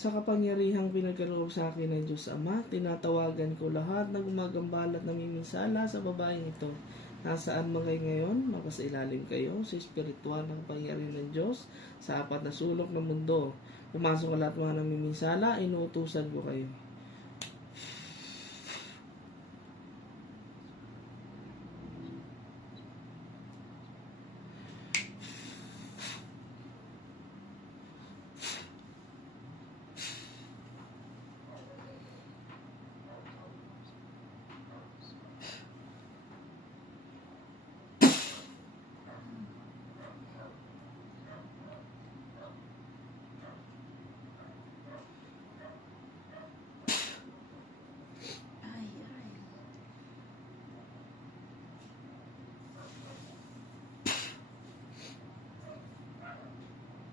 Sa kapangyarihang pinagkaloob sa akin ng Diyos Ama, tinatawagan ko lahat na gumagambala at namiminsala sa babaeng ito. Nasaan man kayo ngayon, mapasailalim kayo sa espiritual ng pangyarihan ng Diyos sa apat na sulok ng mundo. Pumasok ang lahat mga namiminsala, inuutusan ko kayo.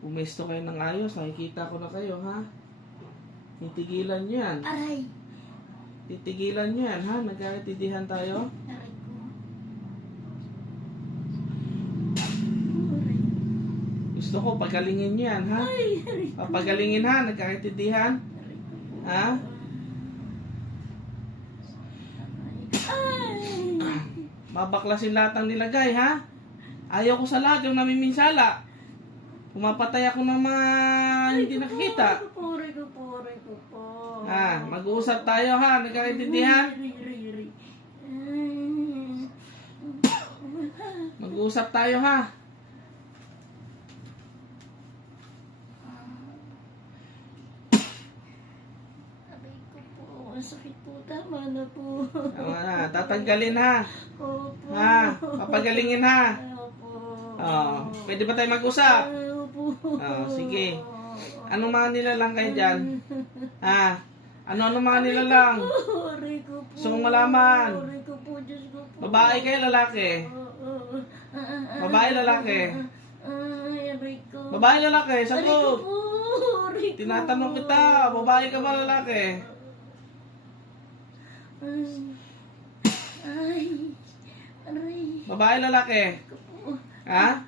Pumesto kayo ng ayos, nakikita ko na kayo, ha? Titigilan nyo yan. Aray! Titigilan nyo yan, ha? Nagkakaintindihan tayo? Aray ko. Gusto ko, pagalingin nyo yan, ha? Ay, aray ko. Papagalingin, ha? Nagkakaintindihan? Aray ko. Ha? Ay! Mabaklasin lahat ng nilagay, ha? Ayaw ko sa lahat yung namiminsala. Pumapatay ako ng mga hindi nakikita. Aray ko po. Ha? Mag-uusap tayo, ha? Nagkakaintindihan? Aray. Mag-uusap tayo, ha? Aray ko po. Ang sakit po. Tama na po. Tama na. Tatanggalin, ha? Opo. Ha? Papagalingin, ha? Opo. Oh, pwede ba tayo mag-usap? Opo. Oh, sige. Anong mga nilalang kayo dyan? Ha? Ano mga nilalang? Aray ko po. Gusto kong malaman. Aray ko po. Diyos ko po. Babae kayo, lalaki? Babae, lalaki? Ay, aray ko. Babae, lalaki? Aray ko Sagot. po. Aray ko. Tinatanong kita, babae ka ba, lalaki? Ay. Aray. Babae, lalaki? Ko po. Ha?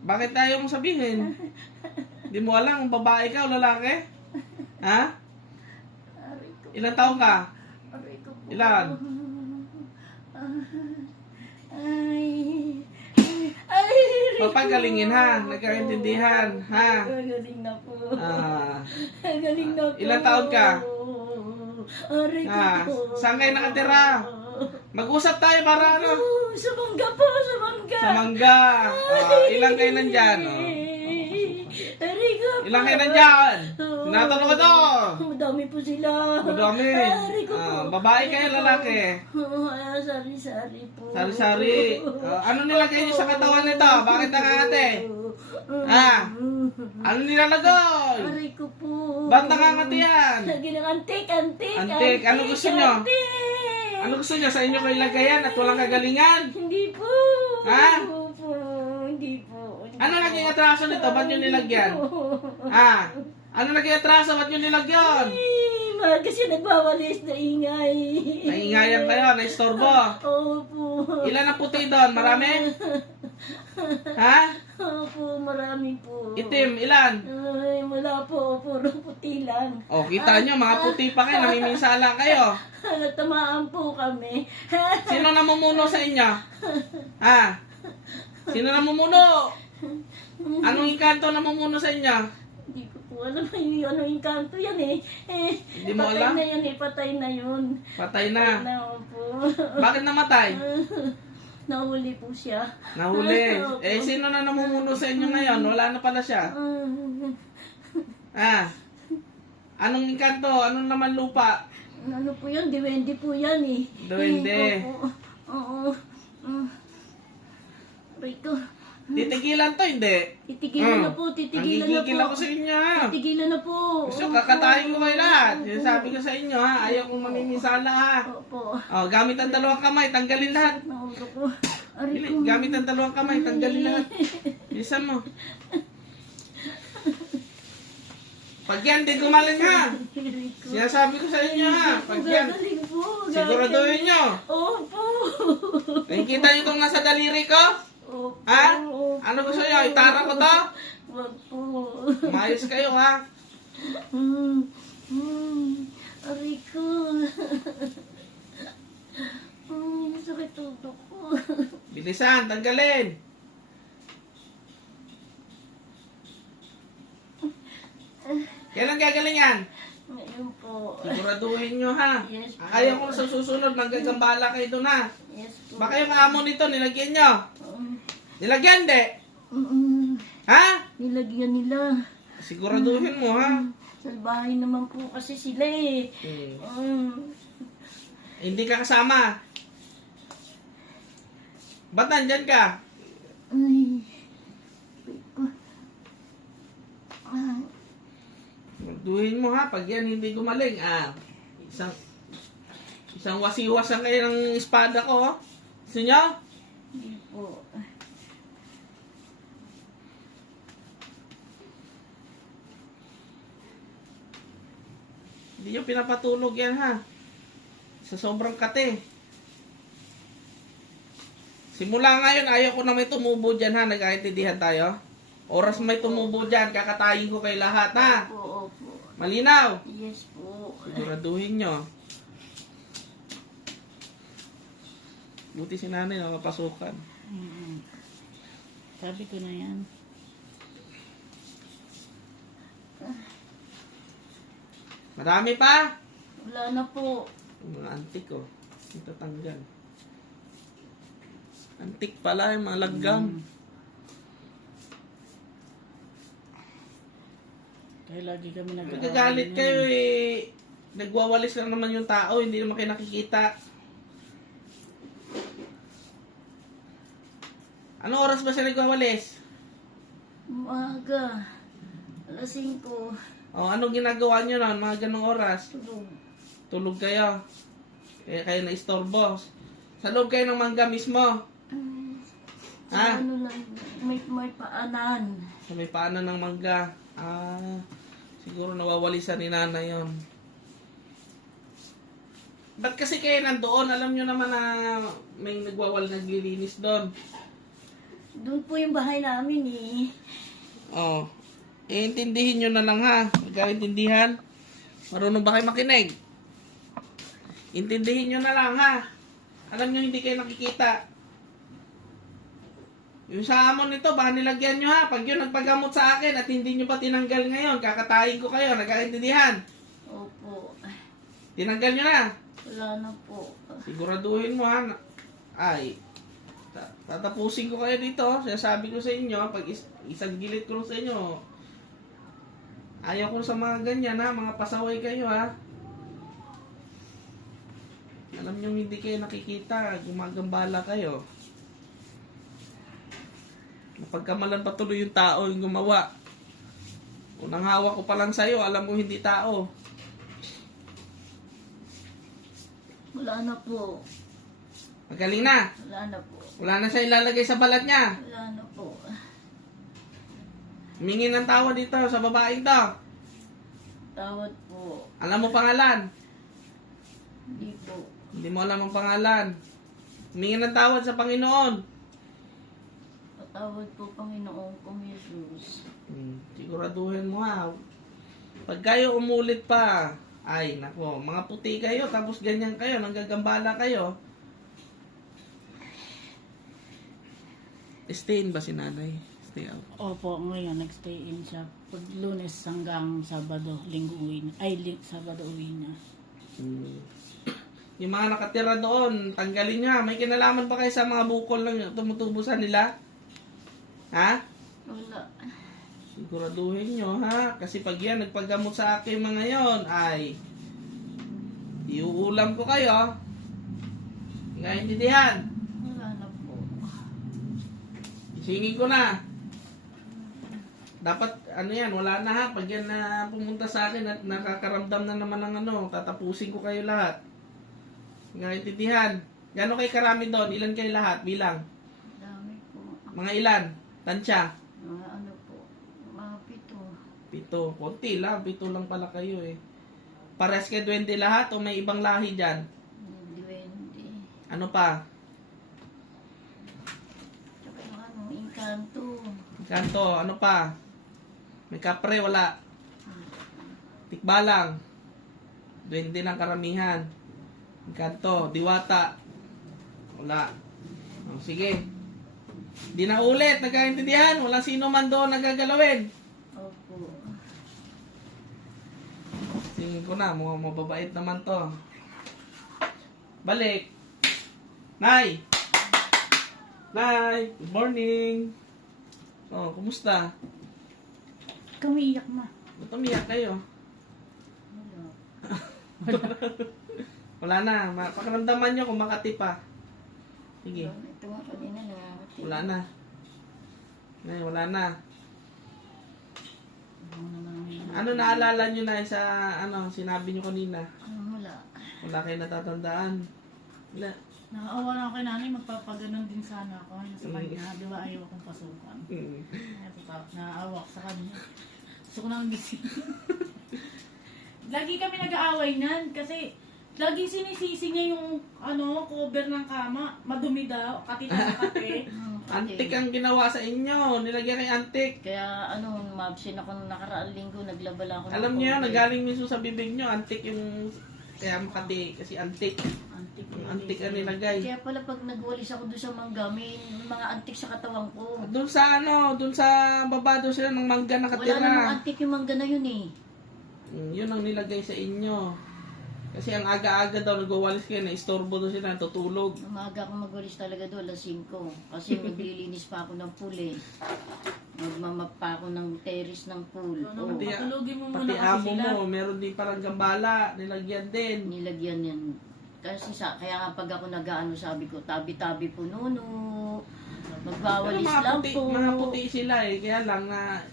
Bakit ayaw mong sabihin? Di mo alam kung babae ka o lalaki? Ha? Aray ko. Ilang taon ka? Aray ko po. Ilan? Ay. Ay. Papagalingin, ha? Nagkaintindihan, ha? Galing na po. Galing na po. Ilang taon ka? Aray ko po. Saan kayo nakatira? Mag-usap tayo para ano? Sa mangga po, sa mangga. Sa mangga. Ilang kayo nandyan? Aray ko po. Ilang kayo nandyan? Tinatanong ko to. Madami po sila. Madami. Aray ko po. Babae kayo, lalaki? Sari-sari po. Sari-sari. Ano nilagay niyo sa katawan nito? Bakit nakangate? Ano nilalagay? Aray ko po. Ba't nakangati yan? Lagi ng antik. Antik. Ano gusto nyo? Antik. Ano gusto niyo? Sa inyo ko ilagay yan at walang kagalingan? Hindi po. Ha? Hindi po. Ano naging atraso nito? Ba't nyo nilagyan? Ano naging atraso? Ba't nyo nilagyan? Mahal kasi nagwawalis na ingay. Naingayan kayo, naistorbo. Opo. Ilan ang puti doon? Marami? Ha? Opo, marami po. Itim, ilan? Ay, wala po. Puro puti lang. O, kita nyo, mga puti pa kayo, namiminsala kayo. Natamaan po kami. Sino namumuno sa inyo? Ha? Sino namumuno? Anong inkanto namumuno sa inyo? Hindi ko po alam yung ano yung kanto yan eh. Hindi mo alam? Patay na yun eh, patay na yun. Patay na. Opo. Bakit namatay? Nahuli po siya. Nahuli. Sino na namumuno sa inyo ngayon? Wala na pala siya. Anong inkanto? Anong naman lupa? Ano po yun? Duwende po yan eh. Duwende. Oo. Rito. Titigilan to, hindi? Titigilan na po, titigilan na po. Nanggigigil ako sa inyo, ha? Titigilan na po. Gusto, kakatayin ko kayo lahat. Sinasabi ko sa inyo, ha? Ayaw kong mamimisala, ha? Opo. Gamit ang dalawang kamay, tanggalin lahat. Naulo po. Aray Dili, ko. gamit ang dalawang kamay, tanggalin lahat. Bilisan mo. Pag yan, di gumaling, ha? Aray ko. Sinasabi ko sa inyo, ha? Pag yan, Gagaling po. siguraduhin nyo. Opo. Nakikita nyo itong nasa daliri ko? Opo. Ha? Opo. Ano gusto nyo? Itara ko to? Wag po. Umayos kayo ha. Aray ko. Sakit ulo ko. Bilisan, tanggalin. Kailan gagaling yan? Ngayon po. Siguraduhin nyo ha. Yes po. Ayaw ko sa susunod, manggagambala kayo doon ha. Yes po. Baka yung amo nito, nilagyan nyo. Um, Nilagyan, de. Ha? Nilagyan nila. Siguraduhin mo ha. Salbahay naman po kasi sila eh. Hindi ka kasama. Ba't nandyan ka? Ay. Ko. Siguraduhin mo ha. Pag yan hindi gumaling, isang wasiwasan kayo ng espada ko. Oh. Gusto nyo? Hindi po. Hindi nyo pinapatulog yan ha. Sa sobrang kate. Simula ngayon, ayaw ko na may tumubo dyan ha. Nagkaintindihan tayo. Oras may tumubo dyan, kakatayin ko kay lahat ha. Opo. Malinaw. Yes po. Siguraduhin nyo. Buti si nanay nakapasukan. Sabi ko na yan. Marami pa. Wala na po. Yung mga antik oh. Ito tanggal. Antik pala yung mga laggam. Kaya lagi kami Nagagalit kayo eh. Nagwawalis lang naman yung tao. Hindi naman kayo nakikita. Ano oras ba siya nagwawalis? Umaga. Alas 5. O, anong ginagawa nyo nun? Mga ganong oras? Tulog. Tulog kayo. Kaya kayo na-istorbo. Sa loob kayo ng mangga mismo. Sa ano lang, may paanan. Sa may paanan ng mangga. Siguro nawawalisan ni nanay yun. Ba't kasi kayo nandoon? Alam nyo naman na may naglilinis doon. Doon po yung bahay namin eh. Oh. Intindihin nyo na lang ha. Magkaintindihan. Marunong ba kayo makinig? Intindihin nyo na lang ha. Alam nyo hindi kayo nakikita. Yung sa amon nito, baka nilagyan nyo ha. Pag yun nagpagamot sa akin at hindi nyo pa tinanggal ngayon, kakatayin ko kayo. Nagkaintindihan. Opo. Tinanggal nyo na. Wala na po. Siguraduhin mo ha. Ay, tatapusin ko kayo dito. Sinasabi ko sa inyo, pag isang gilid ko sa inyo, ayaw ko sa mga ganyan ha. Mga pasaway kayo ha. Alam nyo hindi kayo nakikita. Gumagambala kayo. Napagkamalan pa tuloy yung tao yung gumawa. Unang hawak ko pa lang sa'yo, alam mo hindi tao. Wala na po. Magaling na. Wala na po. Wala na siya ilalagay sa balat niya. Wala na po. Humingi ng tawa dito sa babaeng to. Tawad po. Alam mo pangalan? Hindi po. Hindi mo alam ang pangalan. Humingi ng tawad sa Panginoon. Patawad po Panginoon kong Jesus. Siguraduhin mo ha. Pag kayo umulit pa, ay nako, mga puti kayo, tapos ganyan kayo, nanggagambala kayo. Stay in ba si nanay? Stay out. Opo, ngayon nagstay in siya. Pag Lunes hanggang Sabado, Linggo uwi na. Sabado uwi na. Yung mga nakatira doon, tanggalin nyo ha. May kinalaman ba kayo sa mga bukol na tumutubo sa nila? Ha? Wala. Siguraduhin nyo ha. Kasi pag yan nagpagamot sa akin mga yon, ay iuulam ko kayo. Nakaintindihan? Wala na po. Isingin ko na. Dapat, ano yan, wala na ha. Pag yan na pumunta sa akin at nakakaramdam na naman ng tatapusin ko kayo lahat. Nakaintindihan? Gano'n kayo karami doon? Ilan kayo lahat? Bilang? Dami po. Mga ilan? Tansya? Mga ano po. Mga 7. 7. Konti lang. 7 lang pala kayo eh. Pares kayo duwende lahat o may ibang lahi dyan? 20. Ano pa? Tsaka yung ano, Encanto. Kanto, ano pa? May kapre, wala. Tikbalang. Duwende ng karamihan. Kanto, diwata. Wala. O, sige. Di na ulit, nagkaintindihan. Walang sino man doon nagagalawin. Opo. Tingin ko na, mukhang mababait naman to. Balik. Nay! Nay! Good morning! Oh, kumusta? Kumiiyak na. Ba't umiyak kayo? Wala na. Pakiramdaman nyo kung makati pa. Sige. Ito nga kanina nangangatin. Wala na. Nay, wala na. Ano naalala nyo na sa sinabi nyo kanina? Wala. Wala kayo natatandaan. Wala. Nakaawa na ako kay nanay, magpapaganon din sana ako. Sa kanya, di ba ayaw akong pasukan. Naaawa ko sa kanya. Gusto ko nang gising. Lagi kami nag-aaway nan kasi lagi sinisisi niya yung cover ng kama. Madumi daw, kati na sa kate. Antik ang ginawa sa inyo. Nilagyan kay antik. Kaya mabsin ako nung nakaraang linggo, naglabala ako. Alam niyo yan, nagaling mismo sa bibig nyo. Antik yung kaya makati kasi antik. Antik ang nilagay. Kaya pala pag nagwalis ako doon sa mangga, may mga antik sa katawan ko. Doon sa doon sa baba doon sila ng mangga Wala nakatira. namang antik yung mangga na yun eh. Yun ang nilagay sa inyo. Kasi ang aga-aga daw nagwawalis kayo, na-istorbo doon sila, natutulog. Umaga ako magwalis talaga doon, alas 5. Kasi maglilinis pa ako ng pool eh. Magmamap pa ako ng terrace ng pool. Ano, Oo. patulogin mo Pati muna kasi amo sila. mo, meron din parang gambala, nilagyan din. Nilagyan yan. Kasi kaya nga pag ako nag-ano sabi ko, tabi-tabi po nuno. Pero Magwawalis mga lang puti, po. mga puti sila eh. Kaya lang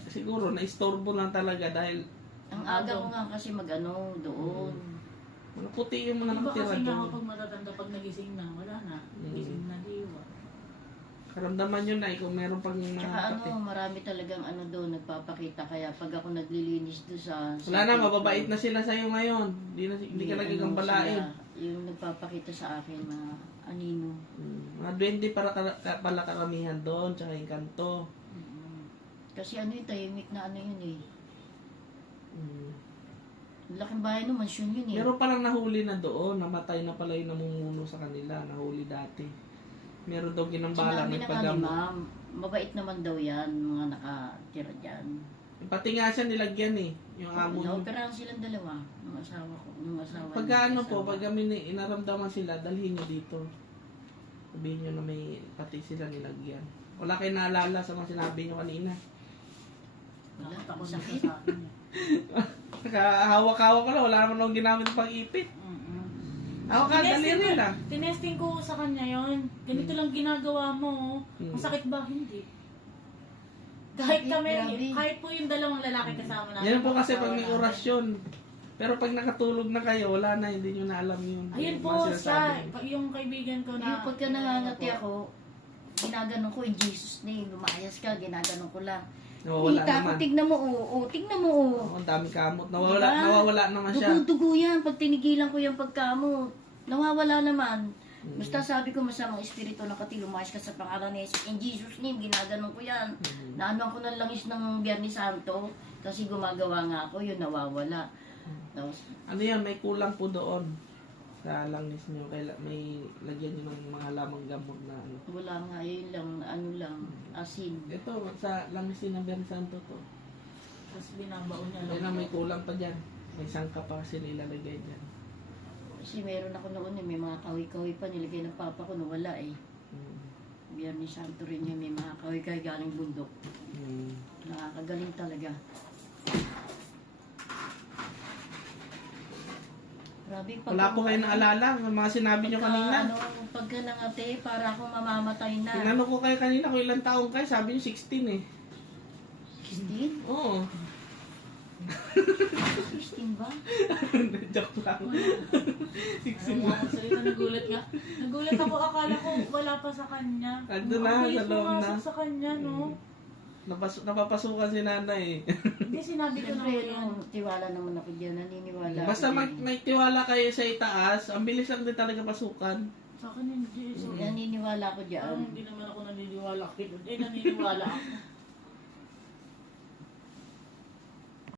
siguro na-istorbo lang talaga dahil Ang aga ko nga kasi mag-ano doon. mga puti yung mga Iba nakatira kasi nga ako doon. pag matatanda, pag nagising na, wala na. Nagising na diwa. Karamdaman nyo na kung meron pang mga Tsaka puti. marami talagang doon nagpapakita. Kaya pag ako naglilinis doon sa... Wala na, mababait na sila sa'yo ngayon. Hindi ka nagagambalain. Yung nagpapakita sa akin mga anino. Mga 20 pala karamihan doon, tsaka yung kanto. Kasi yung tahimik na yun eh. Mm. Laking bahay no, mansyon yun eh. Meron parang nahuli na doon, namatay na pala yung namumuno sa kanila, nahuli dati. Meron daw ginambala, Sinabi na nga ni nagpagamot. ma'am, mabait naman daw yan, mga nakatira dyan. Pati nga siya nilagyan eh, yung amo niya. Naoperahan silang dalawa, ng asawa ko. Ng asawa Pag niya, ano asawa. po, pag kami inaramdaman sila, dalhin nyo dito. Sabihin nyo na may pati sila nilagyan. Wala kayo naalala sa mga sinabi nyo kanina. Wala, Takot na sakit. siya sa akin. Nakahawak-hawak ko lang, wala naman akong ginamit pang ipit. Hawak ka, dalhin nila. Tinesting ko sa kanya yon. Ganito lang ginagawa mo. Ang sakit ba? Hindi. Kahit Sakit, kami, grabe. kahit po yung dalawang lalaki kasama namin. Yan po kasi kasama pag may namin. orasyon. Pero pag nakatulog na kayo, wala na, hindi nyo na alam yun. Ayun Yung po, mga sinasabi. yung kaibigan ko Yung na... pagka nangangati ako, ginaganon ko in Jesus name, lumayas ka, ginaganon ko lang. Nawawala Kita ko, naman. tignan mo, tignan mo, Oo, ang dami kamot. Nawawala, Diba? nawawala naman siya. Dugo-dugo yan, pag tinigilan ko yung pagkamot, nawawala naman. Mm. Basta sabi ko, masamang espiritu nakati, lumayas ka sa pangalan ni Jesus. In Jesus name, ginaganon ko yan. Naano ako ng langis ng Biyernes Santo, kasi gumagawa nga ako, yun nawawala. Tapos, Ano yan, may kulang po doon sa langis nyo. Kaya may lagyan nyo ng mga lamang gamot na ano. wala nga, yun lang, ano lang, asin. Ito, sa langis din ng Biyernes Santo to. Tapos binabaon niya Kaya lang. na may kulang pa dyan. May sangka pa kasi nilalagay dyan. Kasi meron ako noon, may mga kahoy-kahoy pa, nilagay ng papa ko, nawala eh. Mm. Biyernes Santo rin yun, may mga kahoy-kahoy galing bundok. Mm. Nakakagaling talaga. Grabe, Wala po kayo naalala ng mga sinabi nyo kanina. Pagka nangate, para akong mamamatay na. Tinanong ko kayo kanina kung ilang taong kayo. Sabi nyo 16 eh. 16? Oo. 16 ba? Joke lang. 16 Ayaw ako salita, nagulat nga. Nagulat ako, akala ko wala pa sa kanya. Ando na, Ang bilis sa loob na. pumasok sa kanya, no? Napapasukan si nanay eh. Hindi, sinabi ko na Siyempre, yan. tiwala naman ako dyan, naniniwala Basta ako dyan. may tiwala kayo sa itaas, ang bilis lang din talaga pasukan. Sa akin hindi. So, Naniniwala ko parang dyan. hindi naman ako naniniwala kay Lord. Naniniwala ako.